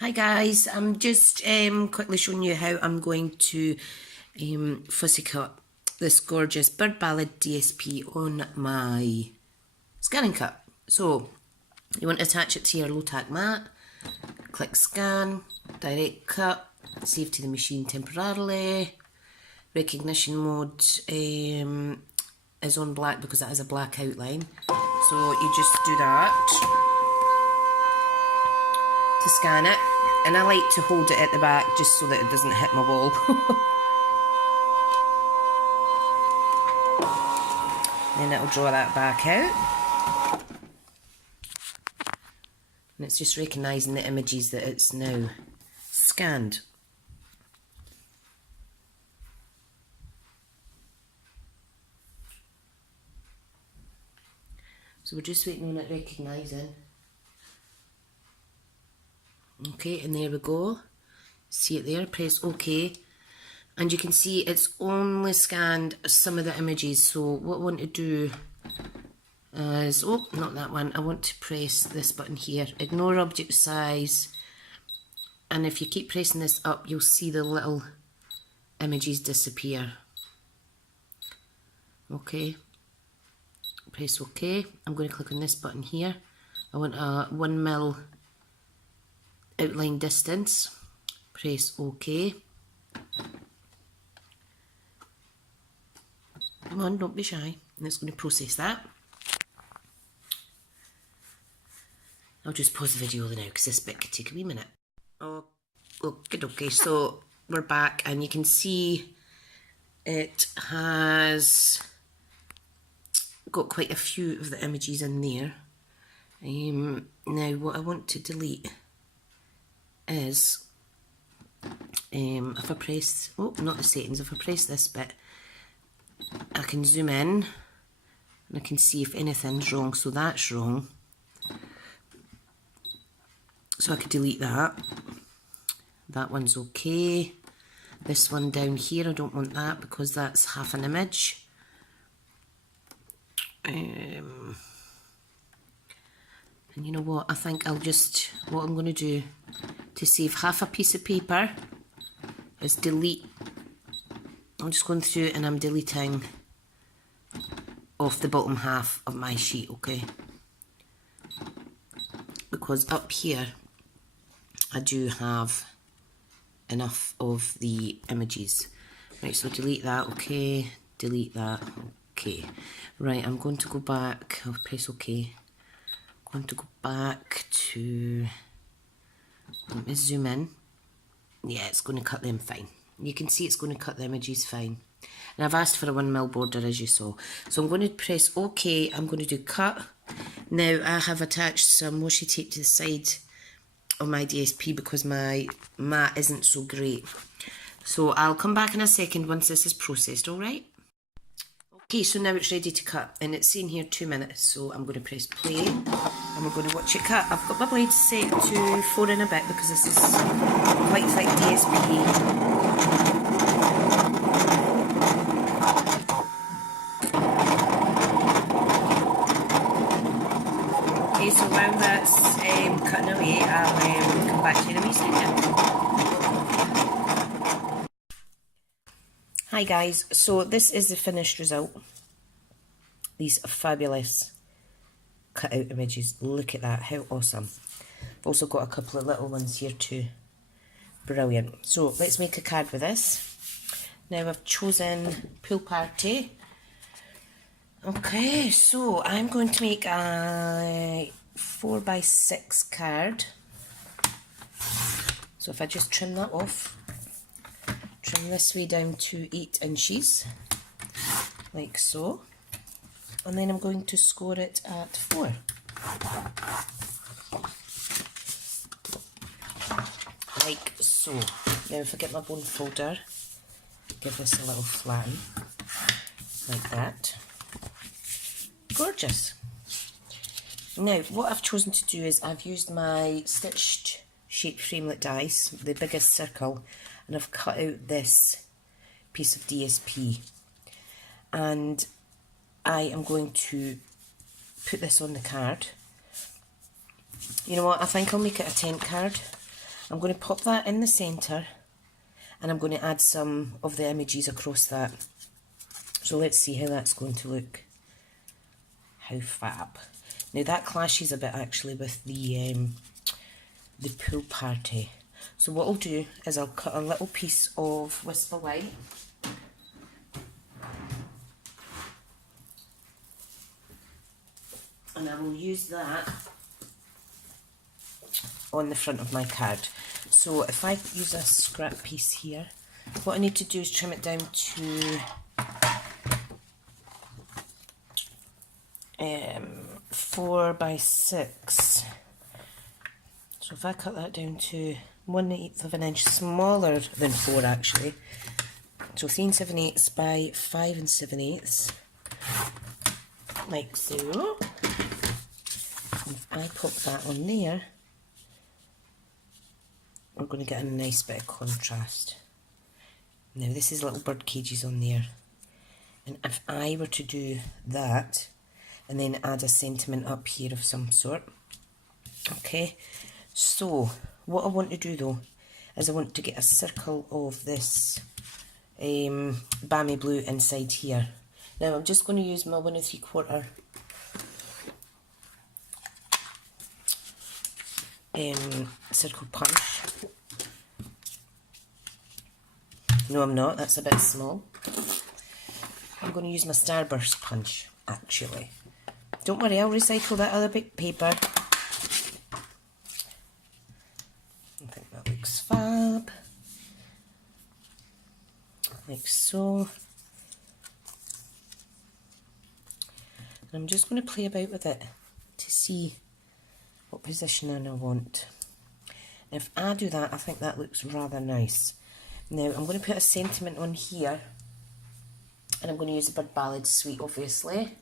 Hi guys, I'm just quickly showing you how I'm going to fussy cut this gorgeous Bird Ballad DSP on my ScannCut. So you want to attach it to your low tack mat, click scan, direct cut, save to the machine temporarily. Recognition mode is on black because it has a black outline. So you just do that to scan it, and I like to hold it at the back just so that it doesn't hit my wall. Then it'll draw that back out, and it's just recognising the images that it's now scanned. So we're just waiting on it recognising. Okay, and there we go. See it there, press OK. And you can see it's only scanned some of the images. So what I want to do is, oh, not that one. I want to press this button here. Ignore object size. And if you keep pressing this up, you'll see the little images disappear. Okay. Press OK. I'm going to click on this button here. I want a 1 mil outline distance. Press OK. Come on, don't be shy. And it's going to process that. I'll just pause the video now because this bit could take a wee minute. Oh, okay, so we're back and you can see it has got quite a few of the images in there. Now what I want to delete is if I press, oh, not the settings, if I press this bit, I can zoom in and I can see if anything's wrong. So that's wrong, so I could delete that. That one's okay. This one down here, I don't want that because that's half an image. And you know what, I think I'll just, what I'm going to do to save half a piece of paper is delete. I'm just going through and I'm deleting off the bottom half of my sheet, okay? Because up here I do have enough of the images. Right, so delete that, okay, delete that, okay. Right, I'm going to go back, I'll press OK. I'm going to go back to, let me zoom in. Yeah, it's going to cut them fine. You can see it's going to cut the images fine. And I've asked for a 1 mil border as you saw. So I'm going to press OK, I'm going to do cut. Now I have attached some washi tape to the side of my DSP because my mat isn't so great. So I'll come back in a second once this is processed, alright? Okay, so now it's ready to cut and it's saying here 2 minutes, so I'm going to press play and we're going to watch it cut. I've got my blade set to 4 and a bit because this is quite thick DSP. Okay, so while that's cutting away, I'll come back to you in a wee second. Hi guys, so this is the finished result. These are fabulous cut out images. Look at that, how awesome. I've also got a couple of little ones here too. Brilliant. So let's make a card with this. Now I've chosen Pool Party. Okay, so I'm going to make a 4x6 card. So if I just trim that off, trim this way down to 8 inches, like so, and then I'm going to score it at 4. Like so. Now if I get my bone folder, give this a little flatten, like that. Gorgeous. Now what I've chosen to do is I've used my stitched shape framelit dies, the biggest circle, and I've cut out this piece of DSP, and I am going to put this on the card. You know what, I think I'll make it a tent card. I'm going to pop that in the centre, and I'm going to add some of the images across that. So let's see how that's going to look. How fab. Now that clashes a bit actually with the pool party. So what I'll do is I'll cut a little piece of Whisper White. And I will use that on the front of my card. So if I use a scrap piece here, what I need to do is trim it down to 4 by 6. So if I cut that down to 1/8 of an inch, smaller than 4 actually. So 3 7/8 by 5 7/8, like so. And if I pop that on there, we're going to get a nice bit of contrast. Now this is little bird cages on there, and if I were to do that and then add a sentiment up here of some sort, okay, so what I want to do though is I want to get a circle of this balmy blue inside here. Now I'm just going to use my 1 3/4 circle punch. No, I'm not, that's a bit small. I'm going to use my Starburst punch actually. Don't worry, I'll recycle that other big paper. I think that looks fab. Like so. And I'm just going to play about with it to see what positioning I want. And if I do that, I think that looks rather nice. Now I'm going to put a sentiment on here, and I'm going to use the Bird Ballad suite obviously.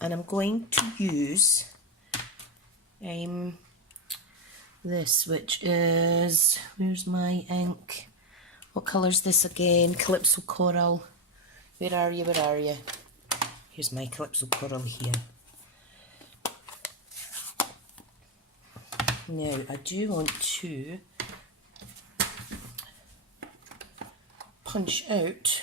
And I'm going to use this, which is, where's my ink? What colour's this again? Calypso Coral. Where are you? Where are you? Here's my Calypso Coral here. Now I do want to punch out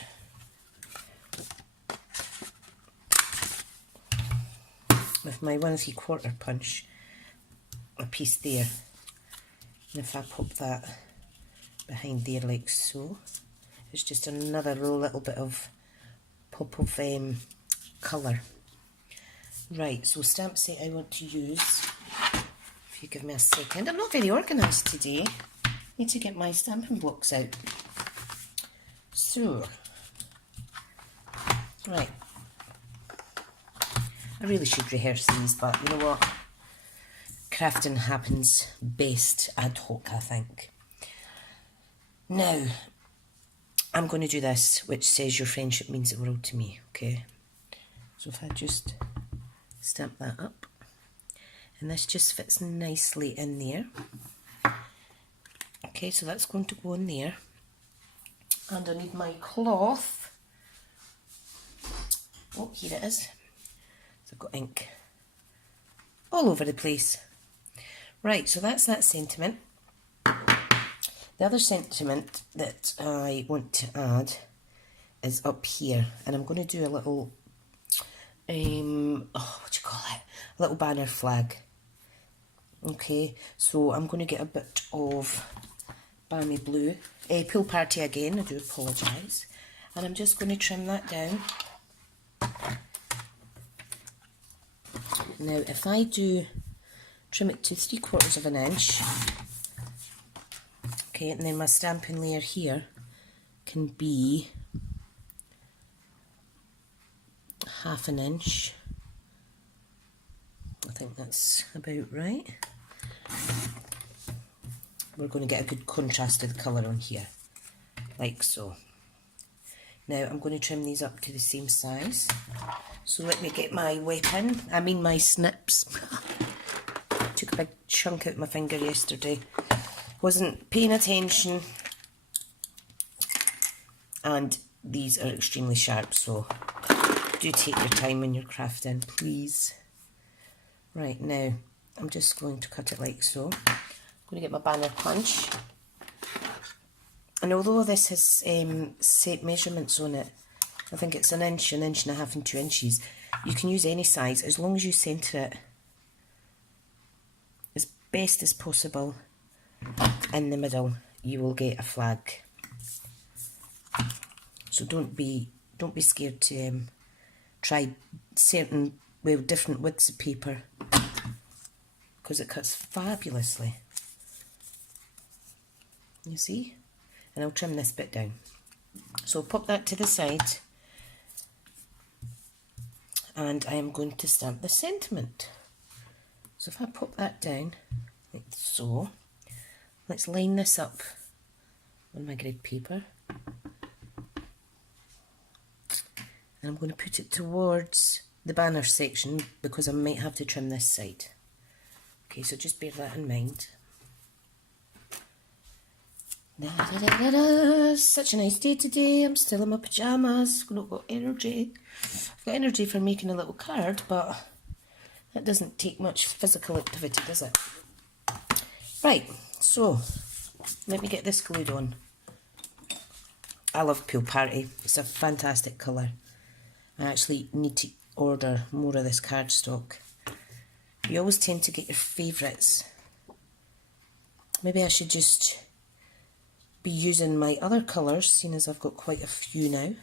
with my 1 3/4 punch a piece there, and if I pop that behind there like so, it's just another little bit of pop of colour. Right, so stamp set I want to use, if you give me a second. I'm not very organised today, need to get my stamping blocks out. So, right, I really should rehearse these, but you know what, crafting happens best ad hoc, I think. Now, I'm going to do this, which says your friendship means the world to me, okay? So if I just stamp that up, and this just fits nicely in there. Okay, so that's going to go in there. And I need my cloth. Oh, here it is. So I've got ink all over the place. Right, so that's that sentiment. The other sentiment that I want to add is up here, and I'm going to do a little, what do you call it? A little banner flag. Okay, so I'm going to get a bit of balmy blue, pool party again, I do apologise, and I'm just going to trim that down. Now if I do trim it to 3/4 of an inch, okay, and then my stamping layer here can be 1/2 an inch. I think that's about right. We're going to get a good contrasted colour on here, like so. Now I'm going to trim these up to the same size. So let me get my weapon, my snips. Took a big chunk out of my finger yesterday. Wasn't paying attention. And these are extremely sharp, so do take your time when you're crafting, please. Right, now I'm just going to cut it like so. I'm going to get my banner punch. And although this has set measurements on it, I think it's an inch and a half and 2 inches, you can use any size as long as you centre it as best as possible in the middle. You will get a flag. So don't be scared to try certain, well, different widths of paper, because it cuts fabulously. You see? And I'll trim this bit down. So I'll pop that to the side, and I am going to stamp the sentiment. So if I pop that down like so, let's line this up on my grid paper. And I'm going to put it towards the banner section because I might have to trim this side. Okay, so just bear that in mind. Such a nice day today. I'm still in my pyjamas. I've not got energy. I've got energy for making a little card, but that doesn't take much physical activity, does it? Right, so let me get this glued on. I love Pool Party. It's a fantastic colour. I actually need to order more of this cardstock. You always tend to get your favourites. Maybe I should just be using my other colours, seeing as I've got quite a few now.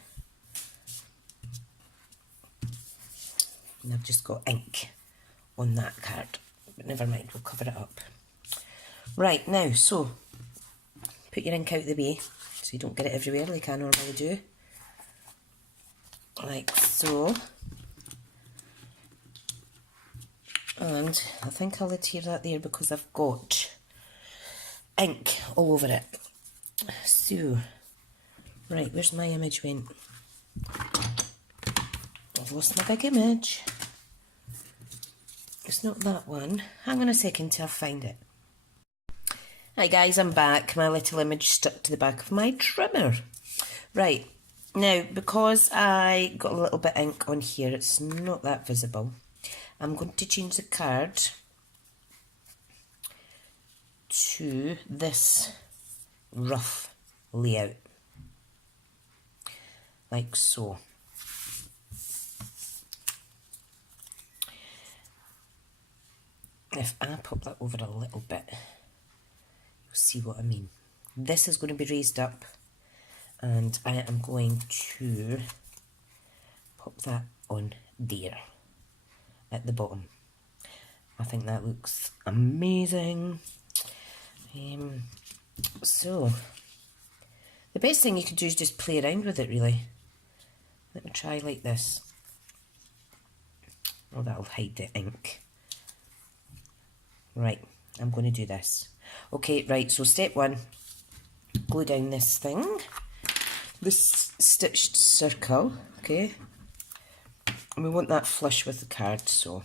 And I've just got ink on that card. But never mind, we'll cover it up. Right, now, so put your ink out the way so you don't get it everywhere like I normally do. Like so. And I think I'll adhere that there because I've got ink all over it. So, right, where's my image went? I've lost my big image. It's not that one. Hang on a second till I find it. Hi guys, I'm back. My little image stuck to the back of my trimmer. Right. Now, because I got a little bit of ink on here, it's not that visible. I'm going to change the card to this rough layout, like so. If I pop that over a little bit, you'll see what I mean. This is going to be raised up, and I am going to pop that on there at the bottom. I think that looks amazing. So the best thing you can do is just play around with it, really. Let me try like this. Oh, that'll hide the ink. Right, I'm going to do this. Okay, right, so step one, glue down this thing, this stitched circle, okay, and we want that flush with the card, so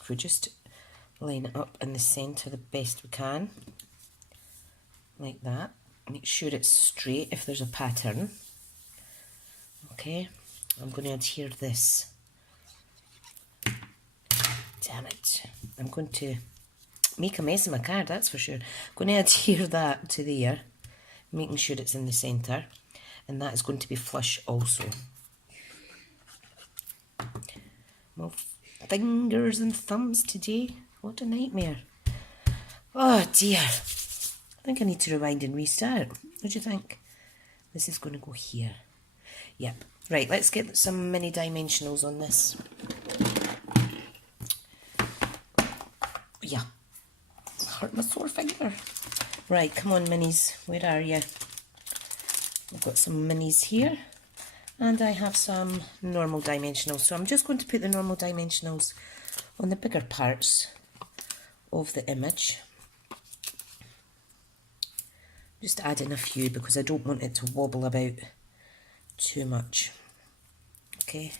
if we just line it up in the centre the best we can, like that. Make sure it's straight if there's a pattern. Okay, I'm going to adhere this. Damn it. I'm going to make a mess of my card, that's for sure. I'm going to adhere that to there, making sure it's in the centre, and that is going to be flush also. Well, fingers and thumbs today. What a nightmare. Oh dear. I think I need to rewind and restart. What do you think? This is going to go here. Yep. Right, let's get some mini dimensionals on this. Yeah. Hurt my sore finger. Right, come on minis. Where are you? I've got some minis here. And I have some normal dimensionals. So I'm just going to put the normal dimensionals on the bigger parts of the image. Just add in a few because I don't want it to wobble about too much. Okay,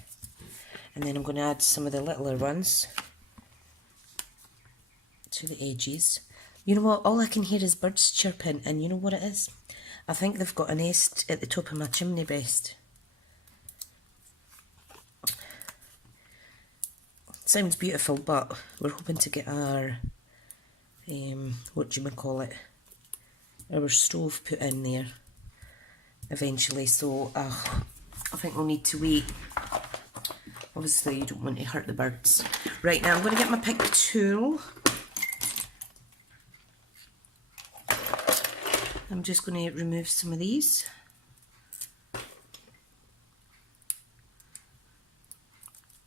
and then I'm going to add some of the littler ones to the edges. You know what, all I can hear is birds chirping, and you know what it is? I think they've got a nest at the top of my chimney breast. Sounds beautiful, but we're hoping to get our what do you call it, our stove put in there eventually, so I think we'll need to wait. Obviously you don't want to hurt the birds. Right, now I'm going to get my pick tool. I'm just going to remove some of these.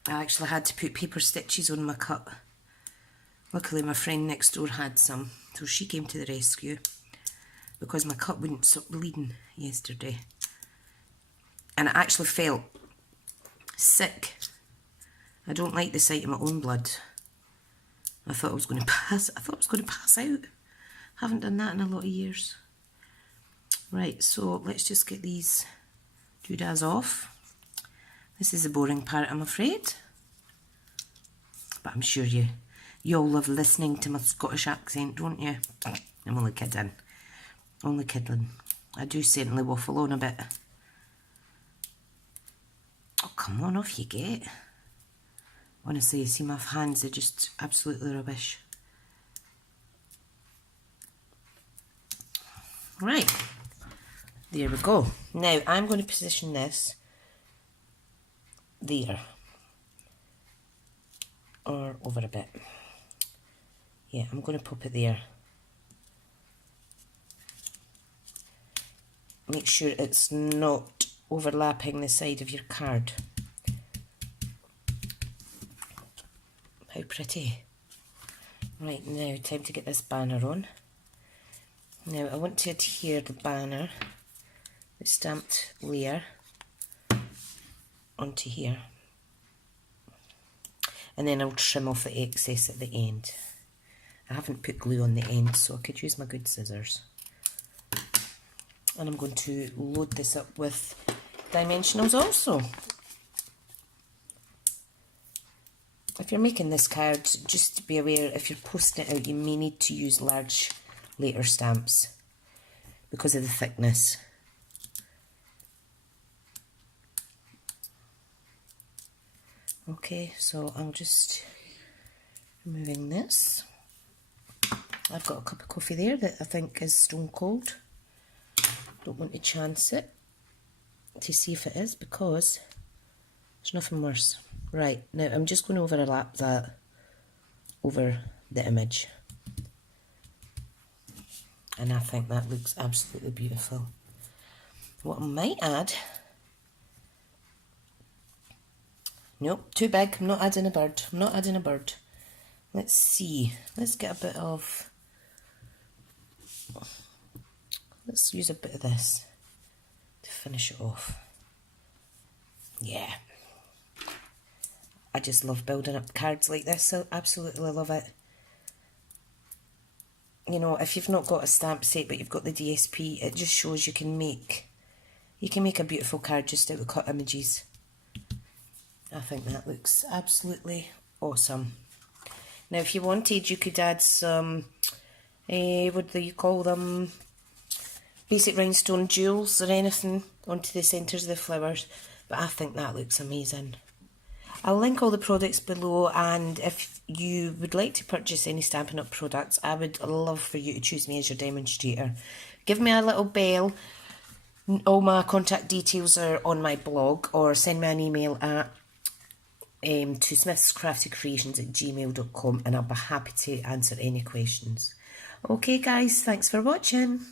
I actually had to put paper stitches on my cut. Luckily my friend next door had some, so she came to the rescue because my cut wouldn't stop bleeding yesterday. And I actually felt sick. I don't like the sight of my own blood. I thought I was going to pass out. Haven't done that in a lot of years. Right, so let's just get these doodads off. This is the boring part, I'm afraid. But I'm sure you all love listening to my Scottish accent, don't you? I'm only kidding. Only kidding. I do certainly waffle on a bit. Oh, come on, off you get. Honestly, you see my hands are just absolutely rubbish. Right. There we go. Now, I'm going to position this there. Or over a bit. Yeah, I'm going to pop it there. Make sure it's not overlapping the side of your card. How pretty. Right, now time to get this banner on. Now I want to adhere the banner, the stamped layer, onto here. And then I'll trim off the excess at the end. I haven't put glue on the end, so I could use my good scissors. And I'm going to load this up with dimensionals also. If you're making this card, just be aware, if you're posting it out, you may need to use large later stamps because of the thickness. Okay, so I'm just removing this. I've got a cup of coffee there that I think is stone cold. Don't want to chance it to see if it is, because there's nothing worse. Right, now I'm just going to overlap that over the image. And I think that looks absolutely beautiful. What I might add... Nope, too big. I'm not adding a bird. I'm not adding a bird. Let's see. Let's get a bit of... Let's use a bit of this to finish it off. Yeah. I just love building up cards like this. I absolutely love it. You know, if you've not got a stamp set but you've got the DSP, it just shows you can make a beautiful card just out of cut images. I think that looks absolutely awesome. Now if you wanted, you could add some, what do you call them, basic rhinestone jewels or anything onto the centres of the flowers, but I think that looks amazing. I'll link all the products below, and if you would like to purchase any Stampin' Up products, I would love for you to choose me as your demonstrator. Give me a little bell. All my contact details are on my blog, or send me an email at to SmithsCraftyCreations@gmail.com, and I'll be happy to answer any questions. Okay guys, thanks for watching.